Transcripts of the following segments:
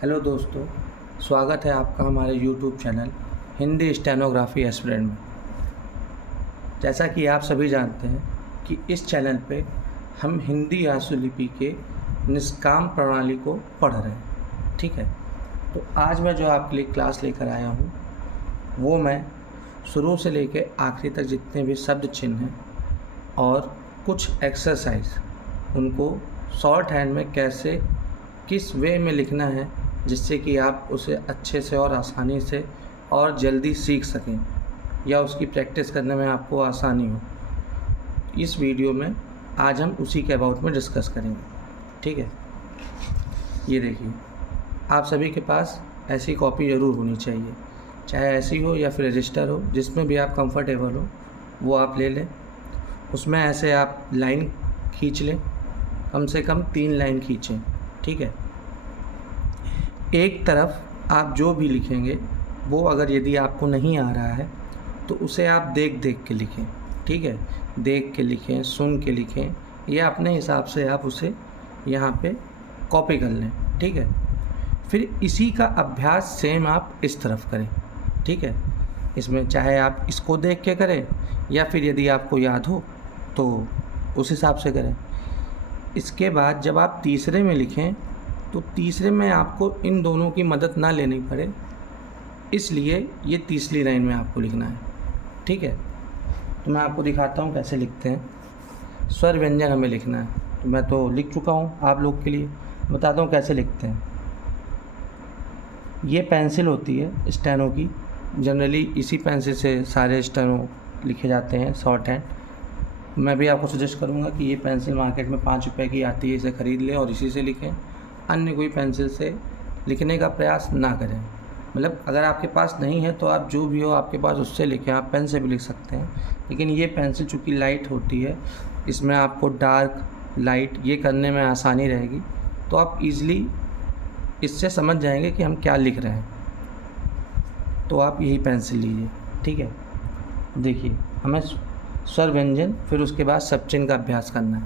Hello दोस्तों, स्वागत है आपका हमारे YouTube channel Hindi stenography aspirant में। जैसा कि आप सभी जानते हैं कि इस चैनल पे हम हिंदी आशुलिपि के निष्काम प्रणाली को पढ़ रहे हैं। ठीक है, तो आज मैं जो आपके लिए क्लास लेकर आया हूँ वो मैं शुरू से लेकर आखिरी तक जितने भी शब्द चिन्ह हैं और कुछ एक्सरसाइज उनको शॉर्ट हैंड में कैसे किस वे में लिखना है जिससे कि आप उसे अच्छे से और आसानी से और जल्दी सीख सकें या उसकी प्रैक्टिस करने में आपको आसानी हो, इस वीडियो में आज हम उसी के अबाउट में डिस्कस करेंगे। ठीक है, ये देखिए, आप सभी के पास ऐसी कॉपी ज़रूर होनी चाहिए, चाहे ऐसी हो या फिर रजिस्टर हो, जिसमें भी आप कंफर्टेबल हो वो आप ले लें। उसमें ऐसे आप लाइन खींच लें, कम से कम 3 लाइन खींचें। ठीक है, एक तरफ आप जो भी लिखेंगे वो अगर यदि आपको नहीं आ रहा है तो उसे आप देख देख के लिखें। ठीक है, देख के लिखें, सुन के लिखें या अपने हिसाब से आप उसे यहाँ पे कॉपी कर लें। ठीक है, फिर इसी का अभ्यास सेम आप इस तरफ करें। ठीक है, इसमें चाहे आप इसको देख के करें या फिर यदि आपको याद हो तो उस हिसाब से करें। इसके बाद जब आप तीसरे में लिखें तो तीसरे में आपको इन दोनों की मदद ना लेनी पड़े, इसलिए ये तीसरी लाइन में आपको लिखना है। ठीक है, तो मैं आपको दिखाता हूँ कैसे लिखते हैं। स्वर व्यंजन हमें लिखना है, तो मैं तो लिख चुका हूँ, आप लोग के लिए बताता हूँ कैसे लिखते हैं। ये पेंसिल होती है स्टेनो की, जनरली इसी पेंसिल से सारे स्टेनो लिखे जाते हैं शॉर्ट हैंड। मैं भी आपको सजेस्ट करूँगा कि ये पेंसिल मार्केट में 5 रुपये की आती है, इसे ख़रीद लें और इसी से लिखें। अन्य कोई पेंसिल से लिखने का प्रयास ना करें। मतलब अगर आपके पास नहीं है तो आप जो भी हो आपके पास उससे लिखें, आप पेन से भी लिख सकते हैं, लेकिन ये पेंसिल चूँकि लाइट होती है, इसमें आपको डार्क लाइट ये करने में आसानी रहेगी, तो आप ईज़िली इससे समझ जाएंगे कि हम क्या लिख रहे हैं। तो आप यही पेंसिल लीजिए। ठीक है, देखिए, हमें स्वर व्यंजन फिर उसके बाद सब चिन्ह का अभ्यास करना है।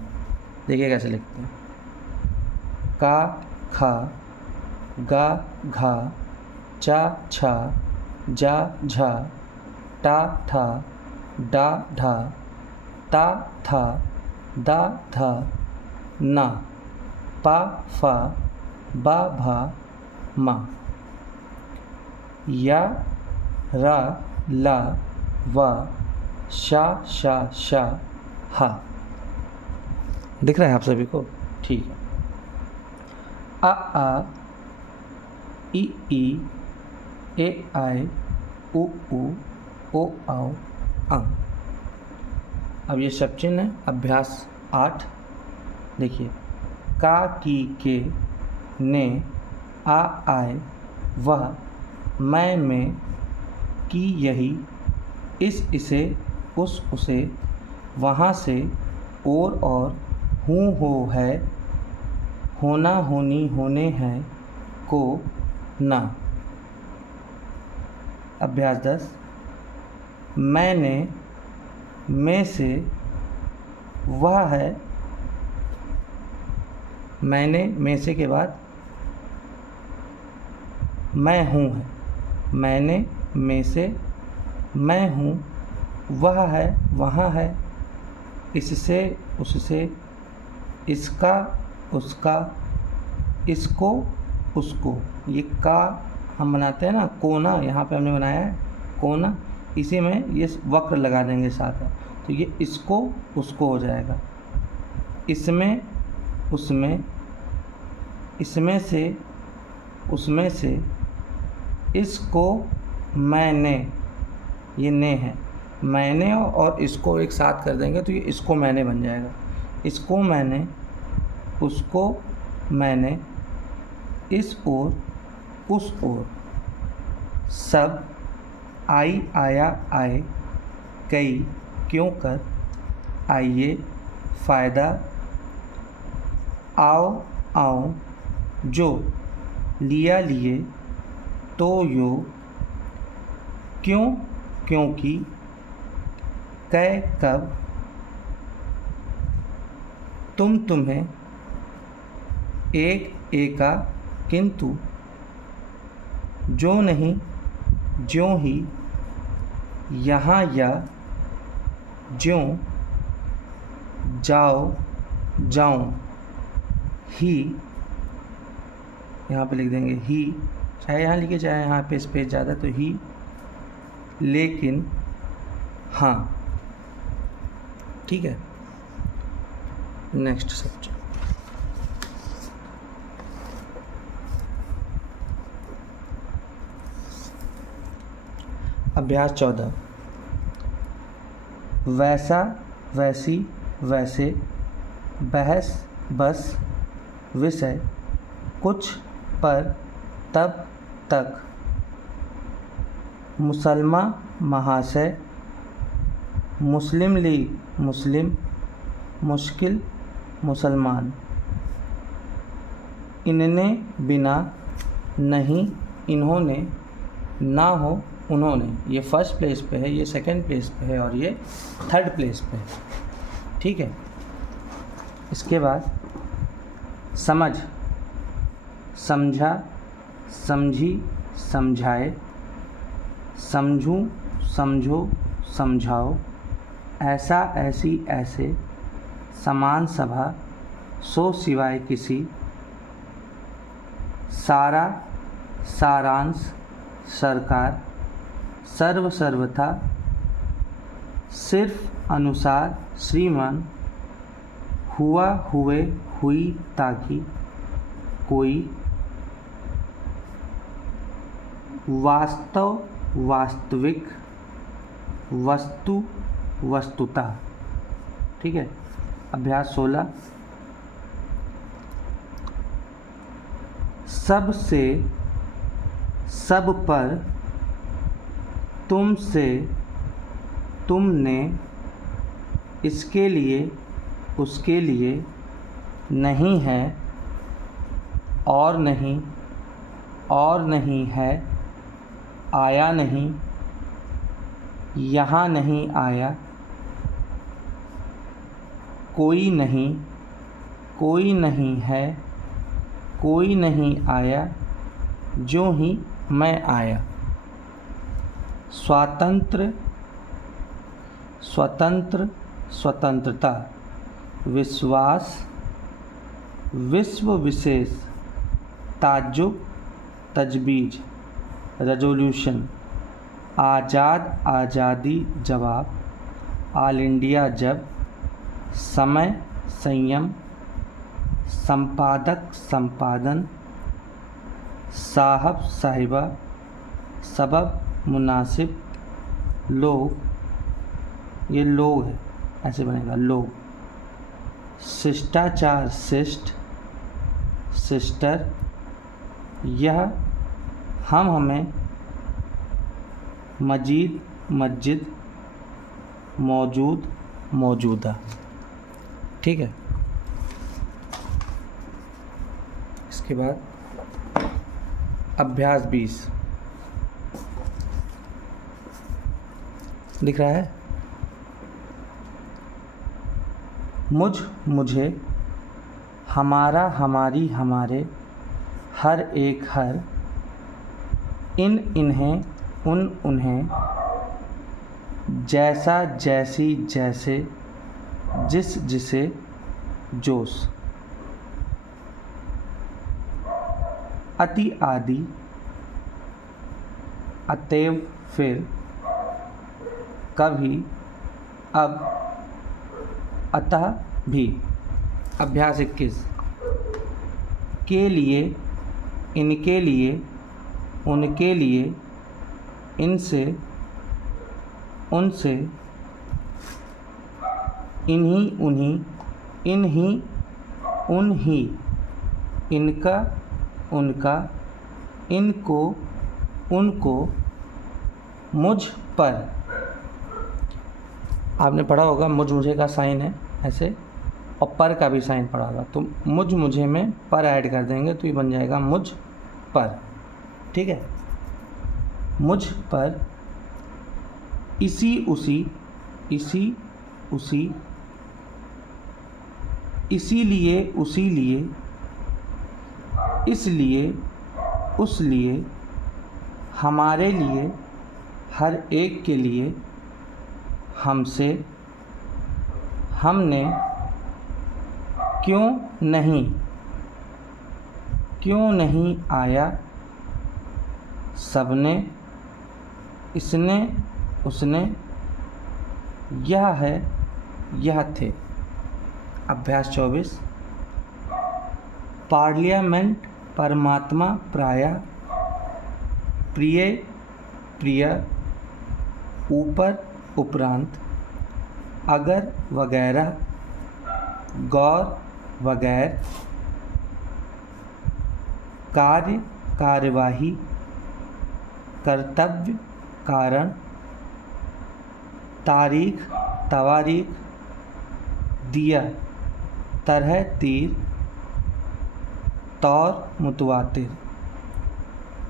देखिए कैसे लिखते हैं। का खा, गा घा, चा छा, जा झा, टा ठा, डा ढा, ता था, दा धा, ना, पा फा, बा भा, मा, या रा ला वा, शा शा शा, हा। दिख रहा है आप सभी को? ठीक है। आ ई ए आई उ ओ औ अं। अब ये सब चिन्ह है। अभ्यास 8 देखिए। का की के ने आ आए वह मैं में की यही इस इसे उस उसे वहाँ से और हूँ हो है होना होनी होने हैं को ना। अभ्यास 10। मैंने में से वह है, मैंने में से के बाद मैं हूँ है, मैंने में से मैं हूँ, वह है वहाँ है, इससे उससे, इसका उसका, इसको उसको। ये का हम बनाते हैं ना कोना, यहाँ पे हमने बनाया है कोना, इसी में ये वक्र लगा देंगे साथ में, तो ये इसको उसको हो जाएगा। इसमें उसमें, इसमें से उसमें से, इसको मैंने, ये ने है, मैंने और इसको एक साथ कर देंगे तो ये इसको मैंने बन जाएगा। इसको मैंने, उसको मैंने, इस ओर उस ओर, सब आई आया आए, कई क्यों कर, आइए, फ़ायदा, आओ आओ, जो लिया लिए, तो यो, क्यों क्योंकि, कै कब, तुम तुम्हें, एक एका किंतु, जो नहीं ज्यों ही, यहाँ या ज्यों, जाओ जाऊं, ही, यहाँ पे लिख देंगे ही, चाहे यहाँ लिखे चाहे यहाँ पे स्पेस ज़्यादा तो ही, लेकिन हाँ। ठीक है, नेक्स्ट सब्जेक्ट। अभ्यास 14। वैसा वैसी वैसे, बहस बस विषय, कुछ पर तब तक, मुसलमा महाशय, मुस्लिम लीग मुस्लिम, मुश्किल मुसलमान, इनने बिना नहीं इन्होंने, ना हो उन्होंने। ये फर्स्ट प्लेस पे है, ये सेकंड प्लेस पे है और ये थर्ड प्लेस पे है। ठीक है, इसके बाद समझ, समझा समझी समझाए, समझूं समझो समझाओ, ऐसा ऐसी ऐसे, समान सभा, सो सिवाय किसी, सारा सारांश, सरकार, सर्व सर्वथा, सिर्फ अनुसार, श्रीमान, हुआ हुए हुई ताकि, कोई, वास्तव वास्तविक, वस्तु वस्तुतः। ठीक है, अभ्यास 16। सब से सब पर, तुमसे तुमने, इसके लिए उसके लिए, नहीं है और नहीं है, आया नहीं, यहाँ नहीं आया, कोई नहीं है, कोई नहीं आया, ज्यों ही मैं आया। स्वातंत्र स्वतंत्र स्वतंत्रता, विश्वास विश्व विशेष, ताज्जुब तजबीज, रेजोल्यूशन, आज़ाद आज़ादी जवाब, ऑल इंडिया जब, समय संयम, संपादक संपादन, साहब साहिबा, सबब मुनासिब, लोग, ये लोग है ऐसे बनेगा लोग, शिष्टाचार शिष्ट, सिस्टर, यह हम हमें, मजीद मस्जिद, मौजूद मौजूदा। ठीक है, इसके बाद अभ्यास 20 दिख रहा है। मुझ मुझे, हमारा हमारी हमारे, हर एक हर, इन इन्हें उन उन्हें, जैसा जैसी जैसे, जिस जिसे, जोश, अति आदि, अतएव फिर, कभी, अब, अतः भी। अभ्यास 21। के लिए, इनके लिए, उनके लिए, इनसे, उनसे, इन्हीं उन्हीं, इन्हीं उन्हीं, इनका उनका, इनको उनको, मुझ पर। आपने पढ़ा होगा मुझ मुझे का साइन है ऐसे, और पर का भी साइन पढ़ा होगा, तो मुझ मुझे में पर ऐड कर देंगे तो ये बन जाएगा मुझ पर। ठीक है, मुझ पर, इसी उसी, इसी उसी, इसीलिए उसी लिए, इसलिए उस लिए, हमारे लिए, हर एक के लिए, हमसे, हमने, क्यों नहीं आया, सबने, इसने, उसने, यह है, यह थे। अभ्यास 24। पार्लियामेंट परमात्मा प्रायः, प्रिय प्रिय, ऊपर उपरांत, अगर वगैरह, गौर वगैर, कार्य कार्यवाही, कर्तव्य कारण, तारीख तवारीख, दिया तरह तीर, तौर मुतवातिर,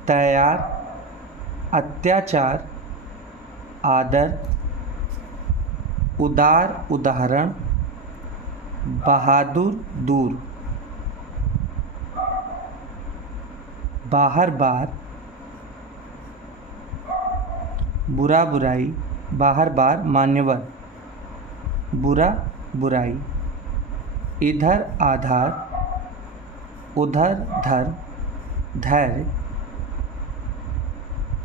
तैयार अत्याचार, आदर, उदार उदाहरण, बहादुर दूर, बाहर बार, बुरा बुराई, बाहर बार मान्यवर, बुरा बुराई, इधर आधार, उधर धर, धैर्य,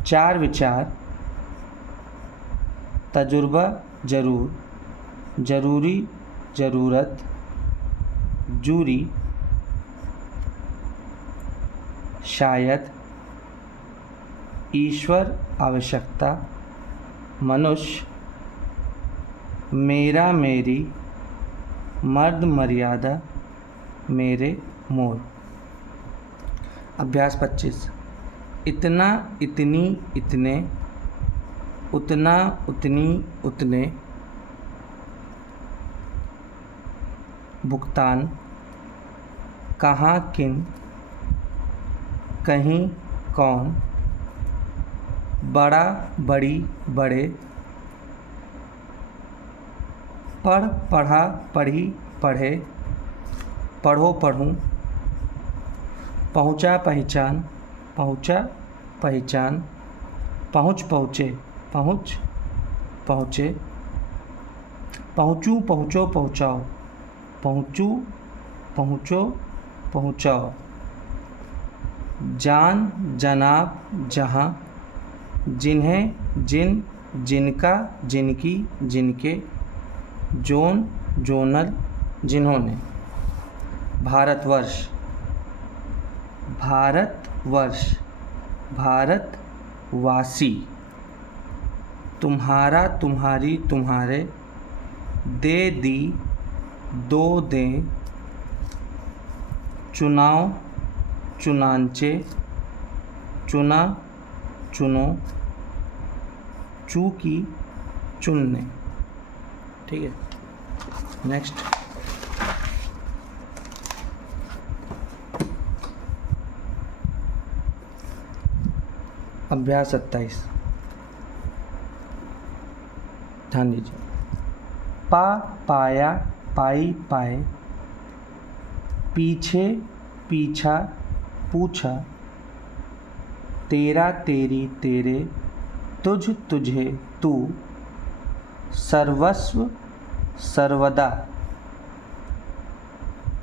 चार विचार, तजुर्बा जरूर, जरूरी ज़रूरत, जूरी, शायद, ईश्वर आवश्यकता, मनुष्य, मेरा मेरी, मर्द मर्यादा, मेरे मोर। अभ्यास 25। इतना इतनी इतने, उतना उतनी उतने, भुगतान, कहाँ किन, कहीं कौन, बड़ा बड़ी बड़े, पढ़ पढ़ा पढ़ी पढ़े, पढ़ो पढ़ूं, पहुँचा पहचान, पहुँचा पहचान, पहुँच पहुँचे, पहुँच पहुँचे, पहुँचूं पहुँचो पहुँचाओ, पहुँचूं पहुँचो पहुँचाओ, जान जनाब जहाँ, जिन्हें जिन, जिनका जिनकी जिनके, जोन जोनल, जिन्होंने। भारतवर्ष, भारतवर्ष, भारतवासी, तुम्हारा तुम्हारी तुम्हारे, दे दी दो दें, चुनाव चुनांचे, चुना चुनो, चूकी चुनने। ठीक है, नेक्स्ट। अभ्यास 27। ध्यान दीजिए। पा पाया, पाई पाए, पीछे पीछा पूछा, तेरा तेरी तेरे, तुझ तुझे तू, सर्वस्व सर्वदा,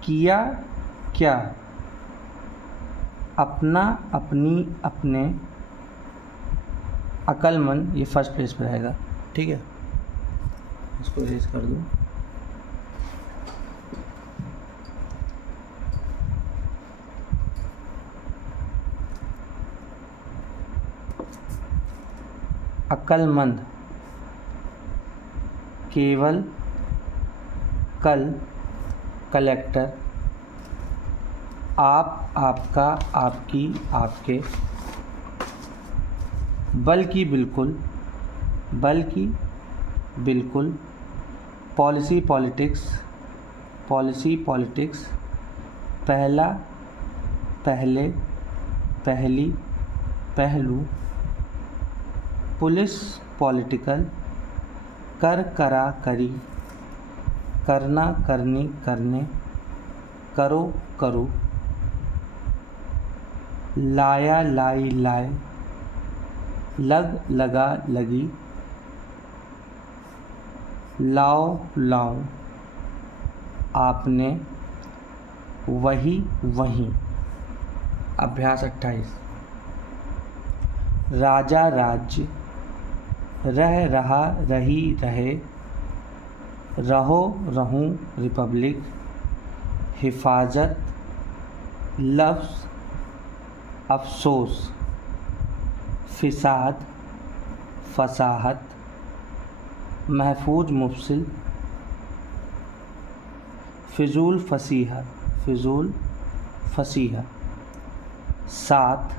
किया क्या, अपना अपनी अपने, अक्लमंद, ये फर्स्ट पेज पर आएगा। ठीक है, इसको इरेज कर दूँ। अक्लमंद, केवल, कल, कलेक्टर, आप आपका आपकी आपके, बल्कि बिल्कुल, बल्कि बिल्कुल, पॉलिसी पॉलिटिक्स, पॉलिसी पॉलिटिक्स, पहला पहले, पहली, पहलू, पुलिस पॉलिटिकल, कर करा करी, करना करनी करने, करो करो, लाया लाई लाए, लग लगा लगी, लाओ लाऊं, आपने, वही वहीं। अभ्यास 28। राजा राज्य, रह रहा रही रहे, रहो रहूं रिपब्लिक, हिफाजत, लफ्ज़, अफसोस, फिसाद, फसाहत, महफूज मुफसिल, फिजूल फसीहा, फिजूल फसीहा। 7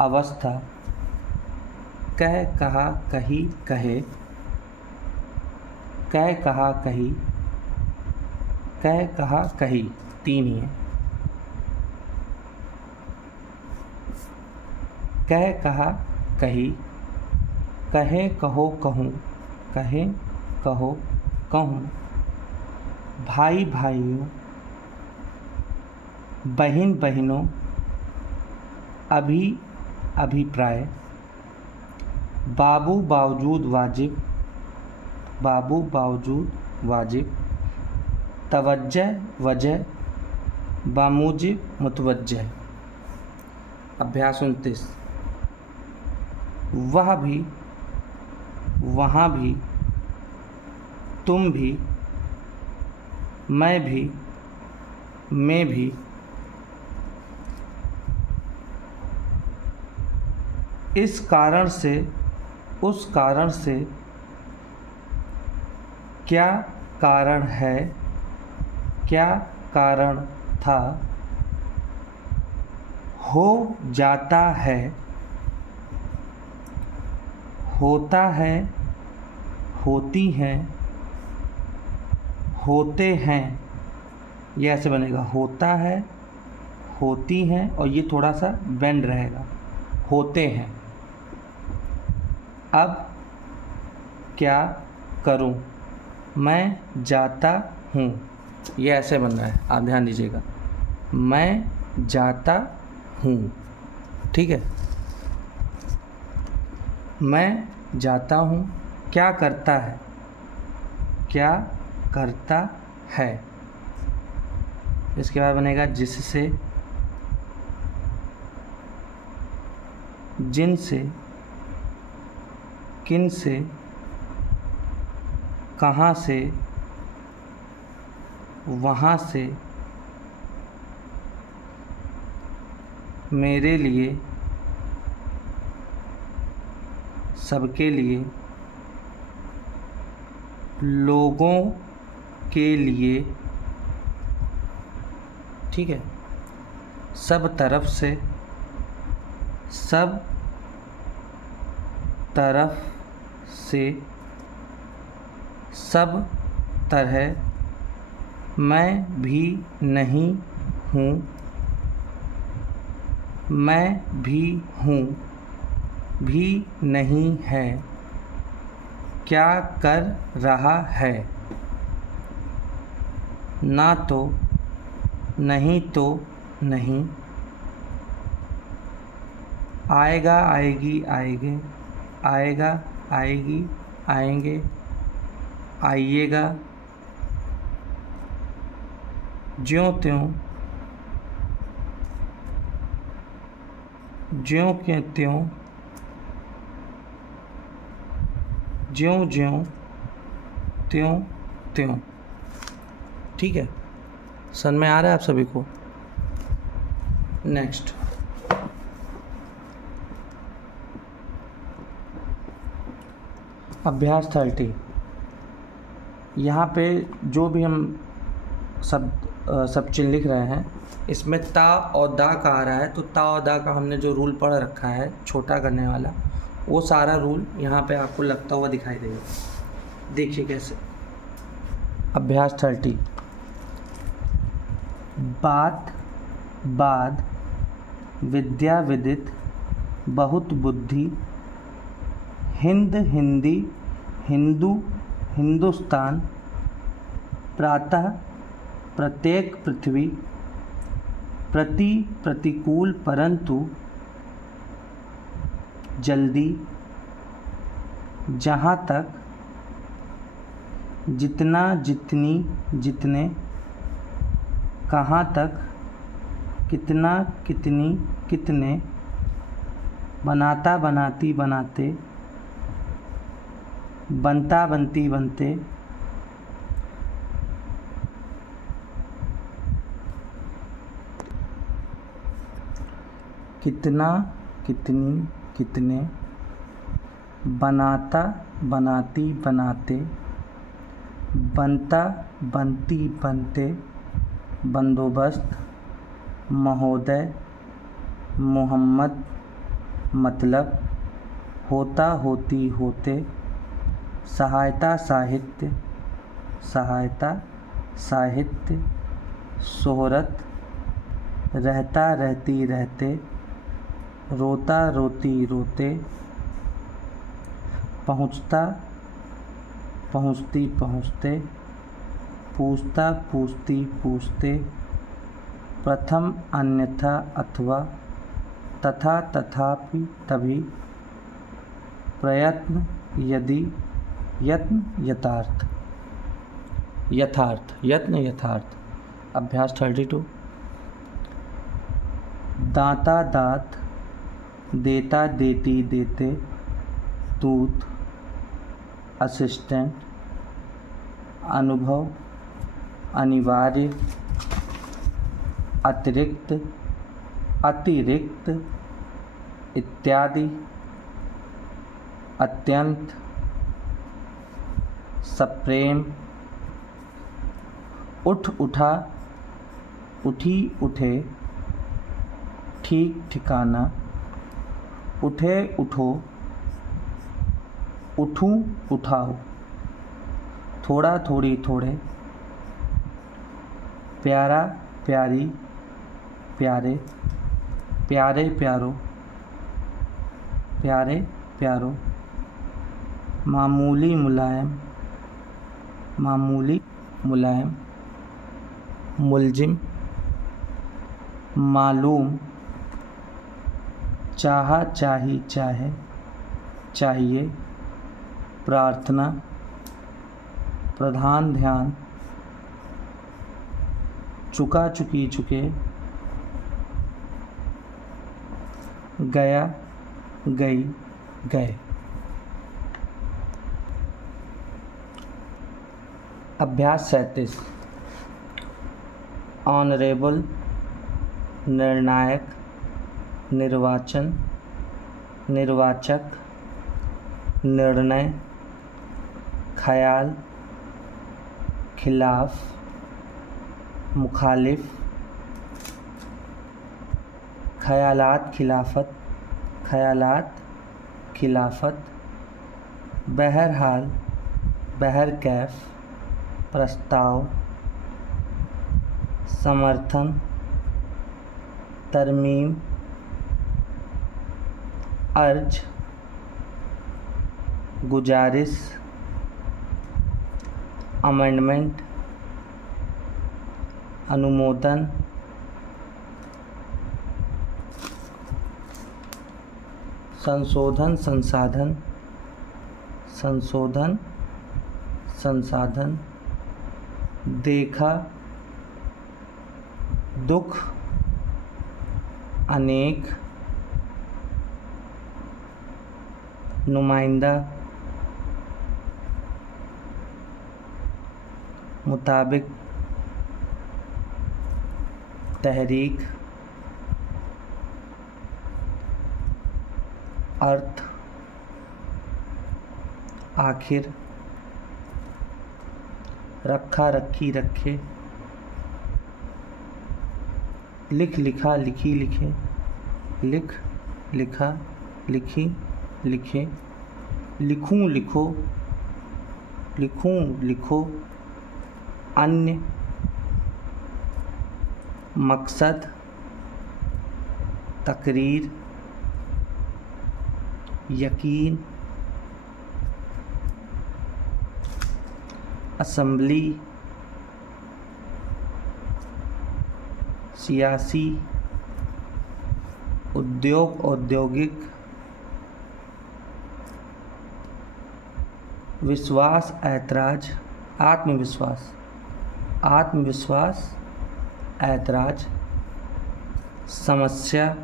अवस्था, कह कहा कही कहे, कह कहा कही, कह कहा कही, 3 ही है। कह कहा कही, कहे कहो कहूँ, कहे कहो कहूँ, भाई भाइयों, बहन बहनों, अभी अभिप्राय, बाबू बावजूद वाजिब, बाबू बावजूद वाजिब, तवज्जह वजह, बामूजिब मुतवज्जह। अभ्यास 29। वह भी, वहाँ भी, तुम भी, मैं भी, मैं भी, इस कारण से, उस कारण से, क्या कारण है, क्या कारण था, हो जाता है, होता है, होती हैं, होते हैं। ये ऐसे बनेगा, होता है, होती हैं, और ये थोड़ा सा बेंड रहेगा, होते हैं। अब क्या करूं, मैं जाता हूं। ये ऐसे बन रहा है, आप ध्यान दीजिएगा, मैं जाता हूं। ठीक है, मैं जाता हूं, क्या करता है, क्या करता है। इसके बाद बनेगा जिससे, जिनसे, किन से, कहाँ से, वहाँ से, मेरे लिए, सबके लिए, लोगों के लिए। ठीक है, सब तरफ से, सब तरफ से, सब तरह, मैं भी नहीं हूँ, मैं भी हूँ, भी नहीं है, क्या कर रहा है, ना तो, नहीं तो नहीं, आएगा आएगी आएंगे, आएगा आएगी आएंगे, आइएगा, ज्यों त्यों, ज्यों के त्यों, ज्यों ज्यों, त्यों त्यों। ठीक है, समझ में आ रहा है आप सभी को। नेक्स्ट, अभ्यास 30। यहाँ पे जो भी हम सब चिन्ह लिख रहे हैं, इसमें ता और दा का आ रहा है, तो ता और दा का हमने जो रूल पढ़ रखा है छोटा करने वाला, वो सारा रूल यहाँ पे आपको लगता हुआ दिखाई देगा। देखिए कैसे। अभ्यास 30। बात बाद, विद्या विदित, बहुत बुद्धि, हिंद हिंदी, हिंदू हिंदुस्तान, प्रातः प्रत्येक पृथ्वी, प्रति प्रतिकूल परंतु, जल्दी, जहाँ तक, जितना जितनी जितने, कहाँ तक, कितना कितनी कितने, बनाता बनाती बनाते, बनता बनती बनते, कितना कितनी कितने, बनाता बनाती बनाते, बनता बनती बनते, बंदोबस्त, महोदय, मोहम्मद, मतलब, होता होती होते, सहायता साहित्य, सहायता साहित्य, शोहरत, रहता रहती रहते, रोता रोती रोते, पहुँचता पहुँचती पहुँचते, पूछता पूछती पूछते, प्रथम अन्यथा अथवा, तथा तथापि तभी, प्रयत्न यदि, यत्न यथार्थ, यथार्थ यत्न यथार्थ। अभ्यास 32। दाता दात, देता देती देते, दूत, असिस्टेंट, अनुभव, अनिवार्य, अतिरिक्त, अतिरिक्त, इत्यादि, अत्यंत, सप्रेम, उठ उठा, उठी उठे, ठीक ठिकाना, उठे उठो, उठूं उठाओ, थोड़ा थोड़ी थोड़े, प्यारा प्यारी प्यारे, प्यारे प्यारो, प्यारे प्यारो, मामूली मुलायम, मामूली मुलायम, मुलजिम, मालूम, चाहा चाही चाहे चाहिए, प्रार्थना, प्रधान ध्यान, चुका चुकी चुके, गया गई गए। अभ्यास 37। ऑनरेबल, निर्णायक, निर्वाचन, निर्वाचक, निर्णय, ख्याल, खिलाफ, मुखालिफ, ख्यालात खिलाफत, ख्यालात खिलाफत, बहरहाल, बहरकैफ, प्रस्ताव, समर्थन, तरमीम, अर्ज, गुजारिश, अमेंडमेंट, अनुमोदन, संशोधन संसाधन, संशोधन संसाधन, देखा, दुख, अनेक, नुमाइंदा, मुताबिक, तहरीक, अर्थ, आखिर, रखा रखी रखे, लिख लिखा लिखी लिखे, लिख लिखा लिखी लिखे, लिखूं लिखो, लिखूं लिखो, अन्य, मकसद, तकरीर, यकीन, असम्बली, सियासी, उद्योग औद्योगिक, विश्वास, ऐतराज, आत्मविश्वास, आत्मविश्वास, ऐतराज, समस्या,